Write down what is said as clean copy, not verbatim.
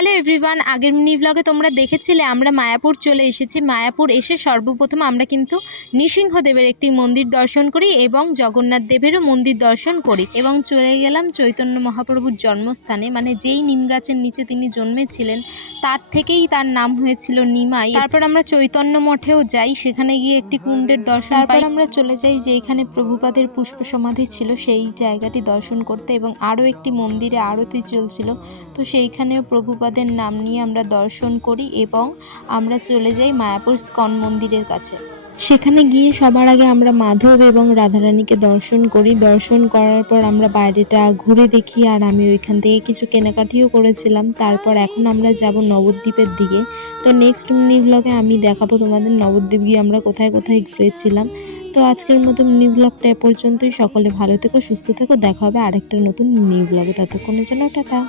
Hello everyone, আগের mini ব্লগে তোমরা দেখেছিলে আমরা মায়াপুর চলে এসেছি। মায়াপুর এসে সর্বপ্রথম আমরা কিন্তু নৃসিংহদেবের একটি মন্দির দর্শন করি এবং জগন্নাথ দেবেরও মন্দির দর্শন করি এবং চলে গেলাম চৈতন্য মহাপ্রভুর জন্মস্থানে, মানে যেই নিম গাছের নিচে তিনি জন্মেছিলেন তার থেকেই তার নাম হয়েছিল নিমাই। তারপর আমরা চৈতন্য মঠেও যাই, সেখানে গিয়ে একটি কুণ্ডের দর্শন পাই। আমরা চলে যাই যে এখানে প্রভুপাদের পুষ্প সমাধি ছিল সেই জায়গাটি দর্শন করতে, এবং আরও একটি মন্দিরে আরতি চলছিল, তো সেইখানেও প্রভুপাদের নাম নিয়ে আমরা দর্শন করি এবং আমরা চলে যাই মায়াপুর স্কন মন্দিরের কাছে। সেখানে গিয়ে সবার আগে আমরা মাধব এবং রাধারানীকে দর্শন করি। দর্শন করার পর আমরা বাইরেটা ঘুরে দেখি, আর আমি ওইখান থেকে কিছু কেনাকাটিও করেছিলাম। তারপর এখন আমরা যাব নবদ্বীপের দিকে। তো নেক্সট মিনি ব্লগে আমি দেখাবো তোমাদের নবদ্বীপ গিয়ে আমরা কোথায় কোথায় ঘুরেছিলাম। তো আজকের মতো মিনি ব্লগটা এ পর্যন্তই। সকলে ভালো থেকো, সুস্থ থেকো, দেখা হবে আরেকটা নতুন মিনি ব্লগে। ততক্ষণের জন্য টাটা।